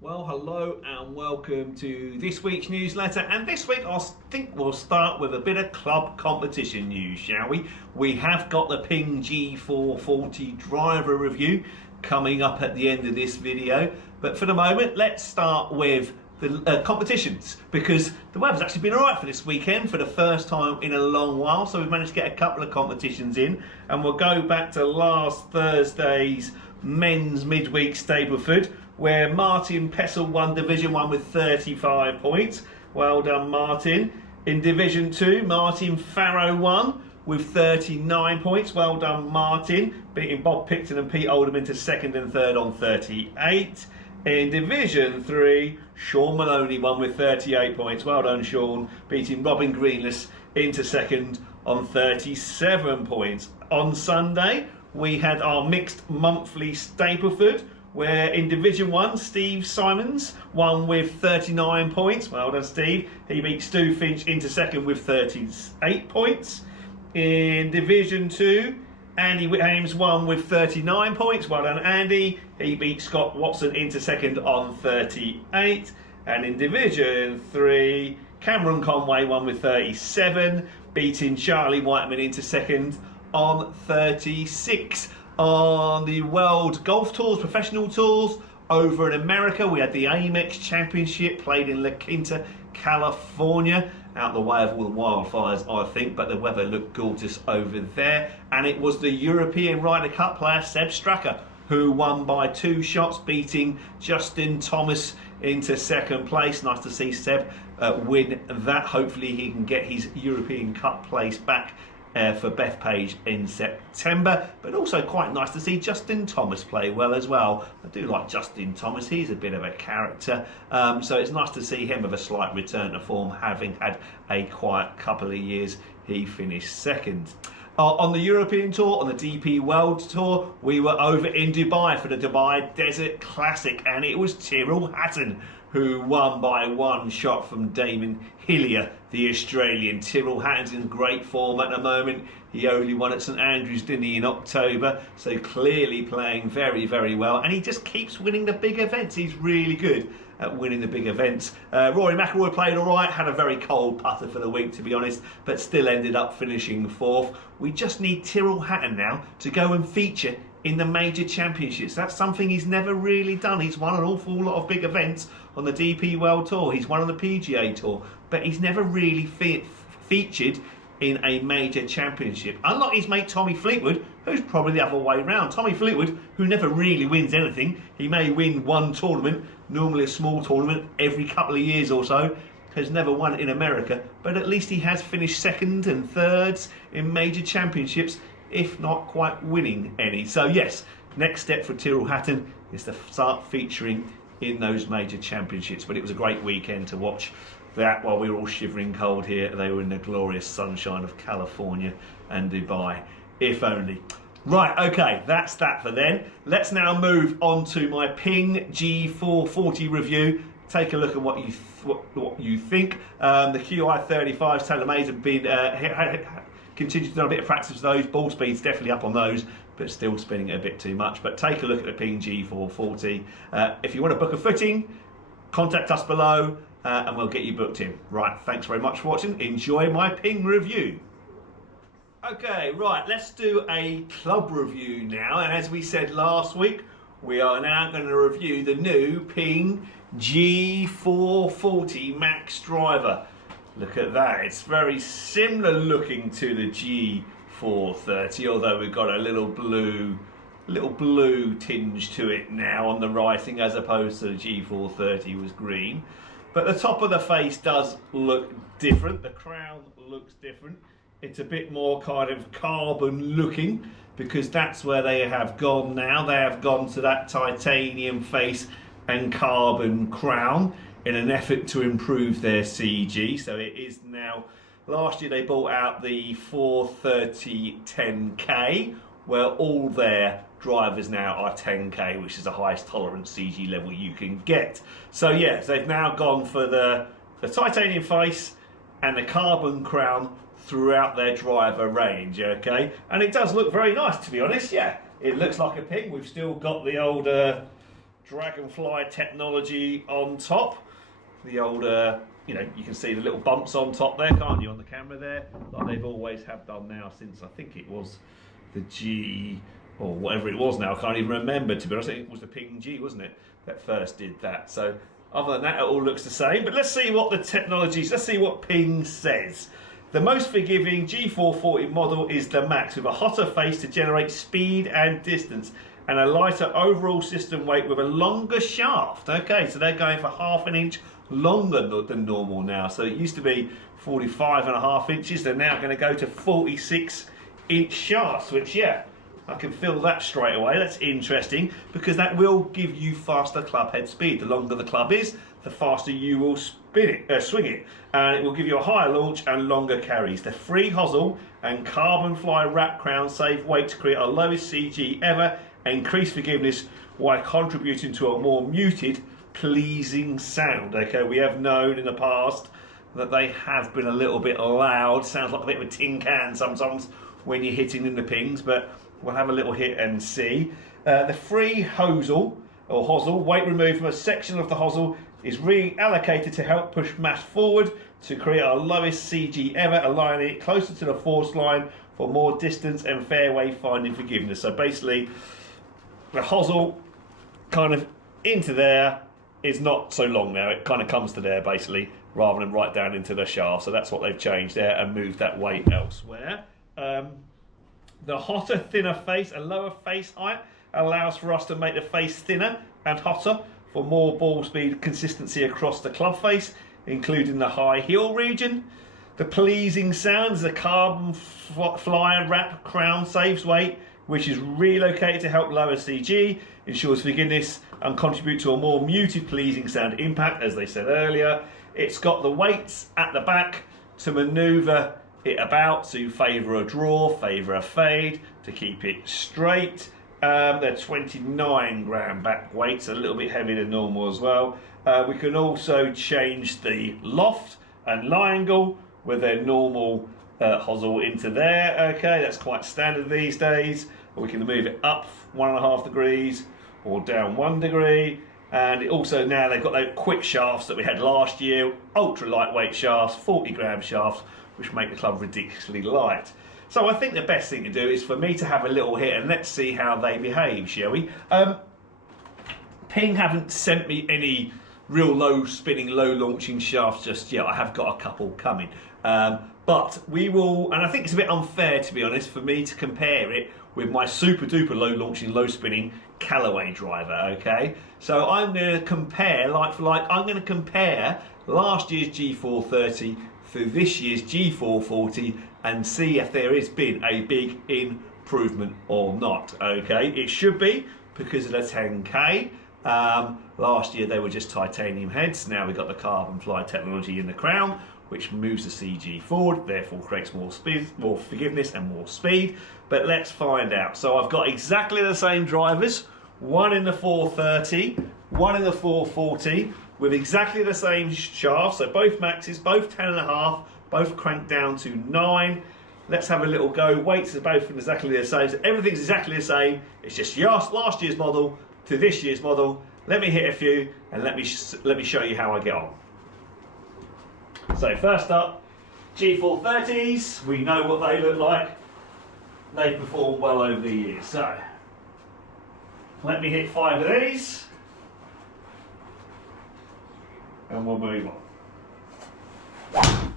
Well, hello and welcome to this week's newsletter. And this week I think we'll start with a bit of club competition news, shall we? We have got the Ping G440 driver review coming up at the end of this video. But for the moment, let's start with the competitions, because the weather's actually been alright for this weekend for the first time in a long while. So we've managed to get a couple of competitions in, and we'll go back to last Thursday's men's midweek Stapleford, where Martin Pessel won Division 1 with 35 points. Well done, Martin. In Division 2, Martin Farrow won with 39 points. Well done, Martin, beating Bob Picton and Pete Oldham into second and third on 38. In Division 3, Sean Maloney won with 38 points. Well done, Sean, beating Robin Greenless into second on 37 points. On Sunday, we had our mixed monthly Stapleford, where in Division 1, Steve Simons won with 39 points. Well done, Steve. He beat Stu Finch into second with 38 points. In Division 2, Andy Whithames won with 39 points. Well done, Andy. He beat Scott Watson into second on 38. And in Division 3, Cameron Conway won with 37, beating Charlie Whiteman into second on 36. On the World Golf Tours, professional tours, over in America, we had the Amex Championship played in La Quinta, California, out the way of all the wildfires, I think, but the weather looked gorgeous over there. And it was the European Ryder Cup player, Seb Straka, who won by 2 shots, beating Justin Thomas into second place. Nice to see Seb win that. Hopefully he can get his European Cup place back for Bethpage in September, but also quite nice to see Justin Thomas play well as well. I do like Justin Thomas, he's a bit of a character, so it's nice to see him with a slight return to form, having had a quiet couple of years. He finished second. On the European Tour, on the DP World Tour, we were over in Dubai for the Dubai Desert Classic, and it was Tyrrell Hatton who won by 1 shot from Damon Hillier, the Australian. Tyrrell Hatton's in great form at the moment. He only won at St Andrews, didn't he, in October, so clearly playing very, very well, and he just keeps winning the big events. He's really good at winning the big events. Rory McIlroy played all right, had a very cold putter for the week, to be honest, but still ended up finishing 4th. We just need Tyrrell Hatton now to go and feature in the major championships. That's something he's never really done. He's won an awful lot of big events on the DP World Tour. He's won on the PGA Tour, but he's never really featured in a major championship. Unlike his mate Tommy Fleetwood, who's probably the other way round. Tommy Fleetwood, who never really wins anything. He may win one tournament, normally a small tournament, every couple of years or so. Has never won in America, but at least he has finished second and thirds in major championships, if not quite winning any. So yes, next step for Tyrrell Hatton is to start featuring in those major championships. But it was a great weekend to watch that while we were all shivering cold here. They were in the glorious sunshine of California and Dubai, if only. Right, okay, that's that for then. Let's now move on to my Ping G440 review. Take a look at what you think. The QI35s, TaylorMade, have been continued to do a bit of practice with those. Ball speed's definitely up on those, but still spinning it a bit too much. But take a look at the Ping G440. If you want to book a footing, contact us below and we'll get you booked in. Right, thanks very much for watching. Enjoy my Ping review. Okay, right, let's do a club review now. And as we said last week, we are now going to review the new Ping G440 Max driver. Look at that, it's very similar looking to the G430, although we've got a little blue tinge to it now on the writing, as opposed to the G430 was green. But the top of the face does look different, the crown looks different. It's a bit more kind of carbon looking, because that's where they have gone now. They have gone to that titanium face and carbon crown in an effort to improve their CG. So it is now, last year they brought out the 430 10K, where all their drivers now are 10K, which is the highest tolerance CG level you can get. So yes, they've now gone for the titanium face and the carbon crown throughout their driver range, okay? And it does look very nice, to be honest. Yeah, it looks like a Ping. We've still got the old Dragonfly technology on top. The old, you know, you can see the little bumps on top there, can't you, on the camera there? Like they've always have done now since, I think it was the G, or whatever it was now, I can't even remember, to be honest. I think it was the Ping G, wasn't it, that first did that. So other than that, it all looks the same. But let's see what the technologies, let's see what Ping says. The most forgiving G440 model is the Max, with a hotter face to generate speed and distance, and a lighter overall system weight with a longer shaft. Okay, so they're going for ½ an inch longer than normal now. So it used to be 45.5 inches. They're now going to go to 46-inch shafts, which, yeah, I can feel that straight away. That's interesting, because that will give you faster club head speed. The longer the club is, the faster you will swing it, and it will give you a higher launch and longer carries. The free hosel and carbon fly wrap crown save weight to create our lowest CG ever, increase forgiveness while contributing to a more muted, pleasing sound. Okay, we have known in the past that they have been a little bit loud. Sounds like a bit of a tin can sometimes when you're hitting in the pings, but we'll have a little hit and see. The free hosel or hosel, weight removed from a section of the hosel, is reallocated to help push mass forward to create our lowest CG ever, aligning it closer to the force line for more distance and fairway finding forgiveness. So basically, the hosel kind of into there is not so long now. It kind of comes to there basically, rather than right down into the shaft. So that's what they've changed there and moved that weight elsewhere. The hotter, thinner face, a lower face height, allows for us to make the face thinner and hotter for more ball speed consistency across the club face, including the high heel region. The pleasing sound is a carbon fly wrap crown saves weight, which is relocated to help lower CG, ensures forgiveness and contribute to a more muted pleasing sound impact, as they said earlier. It's got the weights at the back to manoeuvre it about to favour a draw, favour a fade, to keep it straight. They're 29 gram back weights, a little bit heavier than normal as well. We can also change the loft and lie angle with their normal hosel into there. Okay, that's quite standard these days. We can move it up 1.5 degrees or down 1 degree. And it also, now they've got those quick shafts that we had last year, ultra lightweight shafts, 40 gram shafts, which make the club ridiculously light. So I think the best thing to do is for me to have a little hit and let's see how they behave, shall we? Ping haven't sent me any real low spinning, low launching shafts just yet. I have got a couple coming. But we will, and I think it's a bit unfair, to be honest, for me to compare it with my super duper low launching, low spinning Callaway driver, okay? So I'm going to compare, like for like, I'm going to compare last year's G430 to this year's G440 and see if there has been a big improvement or not, okay? It should be, because of the 10K. Last year they were just titanium heads. Now we've got the carbon fly technology in the crown, which moves the CG forward, therefore creates more speed, more forgiveness and more speed. But let's find out. So I've got exactly the same drivers, one in the 430, one in the 440, with exactly the same shafts. So both maxes, both 10.5, both cranked down to 9. Let's have a little go. Weights are both exactly the same. So everything's exactly the same. It's just last year's model to this year's model. Let me hit a few and let me show you how I get on. So first up, G430s. We know what they look like. They perform well over the years. So let me hit 5 of these and we'll move on.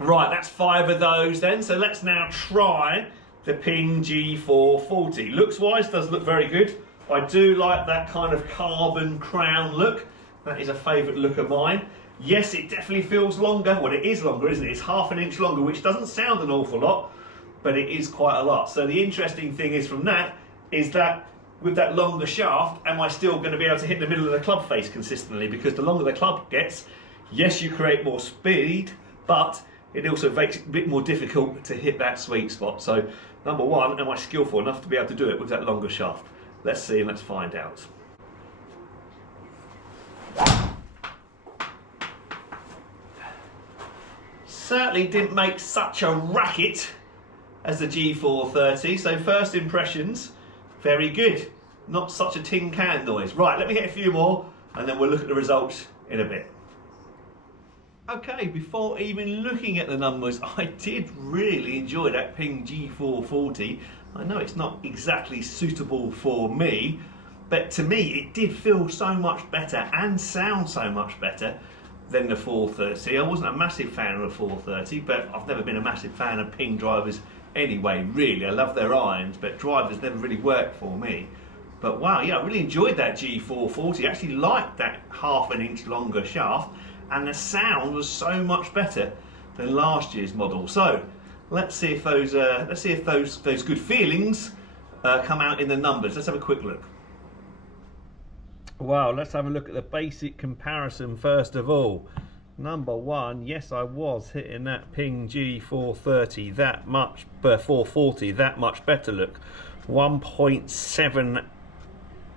Right, that's 5 of those then. So let's now try the Ping G440. Looks wise, does look very good. I do like that kind of carbon crown look. That is a favourite look of mine. Yes, it definitely feels longer. Well, it is longer, isn't it? It's ½ an inch longer, which doesn't sound an awful lot, but it is quite a lot. So the interesting thing is from that, is that with that longer shaft, am I still going to be able to hit the middle of the club face consistently? Because the longer the club gets, yes, you create more speed, but it also makes it a bit more difficult to hit that sweet spot. So number one, am I skillful enough to be able to do it with that longer shaft? Let's see and let's find out. Certainly didn't make such a racket as the G430, so first impressions, very good. Not such a tin can noise. Right, let me hit a few more and then we'll look at the results in a bit. Okay, before even looking at the numbers, I did really enjoy that Ping G440. I know it's not exactly suitable for me, but to me it did feel so much better and sound so much better than the 430. I wasn't a massive fan of the 430, but I've never been a massive fan of Ping drivers anyway, really. I love their irons, but drivers never really worked for me. But wow, yeah, I really enjoyed that G440. I actually liked that ½ an inch longer shaft, and the sound was so much better than last year's model. So let's see if those good feelings come out in the numbers. Let's have a quick look. Wow, let's have a look at the basic comparison first of all. Number one, yes, I was hitting that Ping G430 that much, 440 that much better. Look, 1.7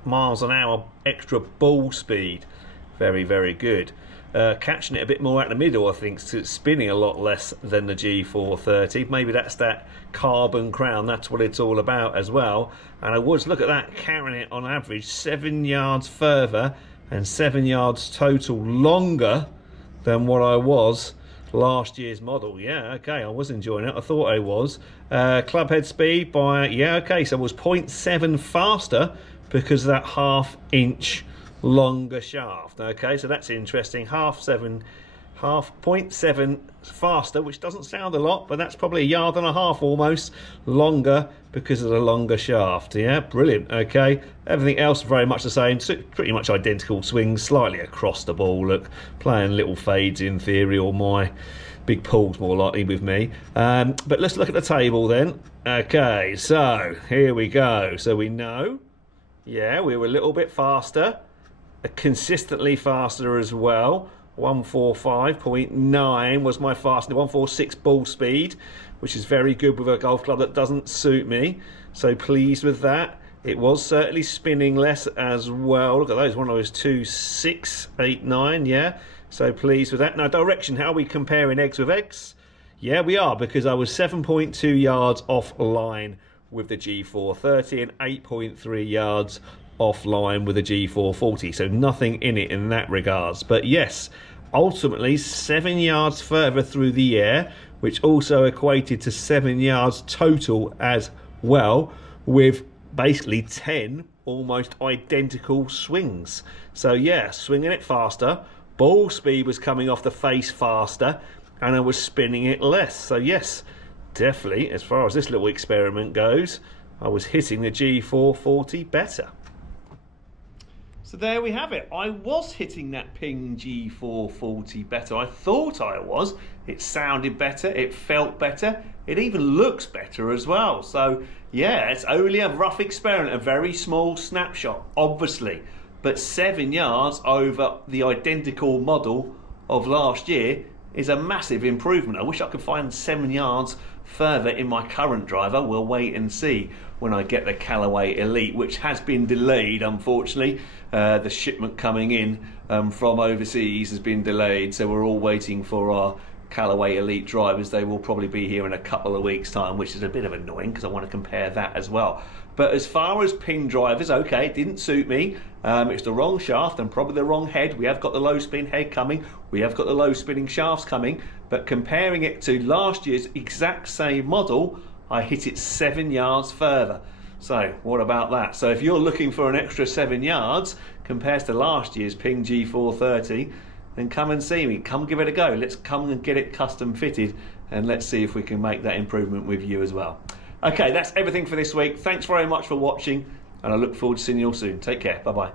miles an hour extra ball speed. Very, very good. Catching it a bit more out the middle, I think, so it's spinning a lot less than the G430. Maybe that's that carbon crown, that's what it's all about as well. And I was, look at that, carrying it on average 7 yards further and 7 yards total longer than what I was last year's model. Yeah, okay, I was enjoying it. I thought I was. Club head speed by, yeah, okay, so it was 0.7 faster because of that ½ inch longer shaft. Okay, so that's interesting. 0.7 faster, which doesn't sound a lot, but that's probably 1.5 yards almost longer because of the longer shaft. Yeah, brilliant. Okay, everything else very much the same, pretty much identical swings, slightly across the ball. Look, playing little fades in theory, or my big pulls more likely with me. But let's look at the table then. Okay, so here we go. So we know, yeah, we were a little bit faster, consistently faster as well. 145.9 was my fastest. 146 ball speed, which is very good with a golf club that doesn't suit me, so pleased with that. It was certainly spinning less as well. Look at those, one of those 2.689, yeah, so pleased with that. Now direction, how are we comparing eggs with eggs? Yeah, we are, because I was 7.2 yards offline with the G430 and 8.3 yards offline with a G440, so nothing in it in that regards. But yes, ultimately 7 yards further through the air, which also equated to 7 yards total as well, with basically 10 almost identical swings. So yeah, swinging it faster, ball speed was coming off the face faster, and I was spinning it less. So yes, definitely, as far as this little experiment goes, I was hitting the G440 better. So there we have it. I was hitting that Ping G440 better. I thought I was. It sounded better, it felt better, it even looks better as well. So yeah, it's only a rough experiment, a very small snapshot, obviously. But 7 yards over the identical model of last year is a massive improvement. I wish I could find 7 yards further in my current driver. We'll wait and see when I get the Callaway Elite, which has been delayed, unfortunately. The shipment coming in from overseas has been delayed, so we're all waiting for our Callaway Elite drivers. They will probably be here in a couple of weeks' time, which is a bit of annoying because I want to compare that as well. But as far as Ping drivers, okay, it didn't suit me. It's the wrong shaft and probably the wrong head. We have got the low spin head coming, we have got the low spinning shafts coming, but comparing it to last year's exact same model, I hit it 7 yards further. So what about that? So if you're looking for an extra 7 yards compared to last year's Ping G430, then come and see me, come give it a go. Let's come and get it custom fitted, and let's see if we can make that improvement with you as well. Okay, that's everything for this week. Thanks very much for watching, and I look forward to seeing you all soon. Take care, bye bye.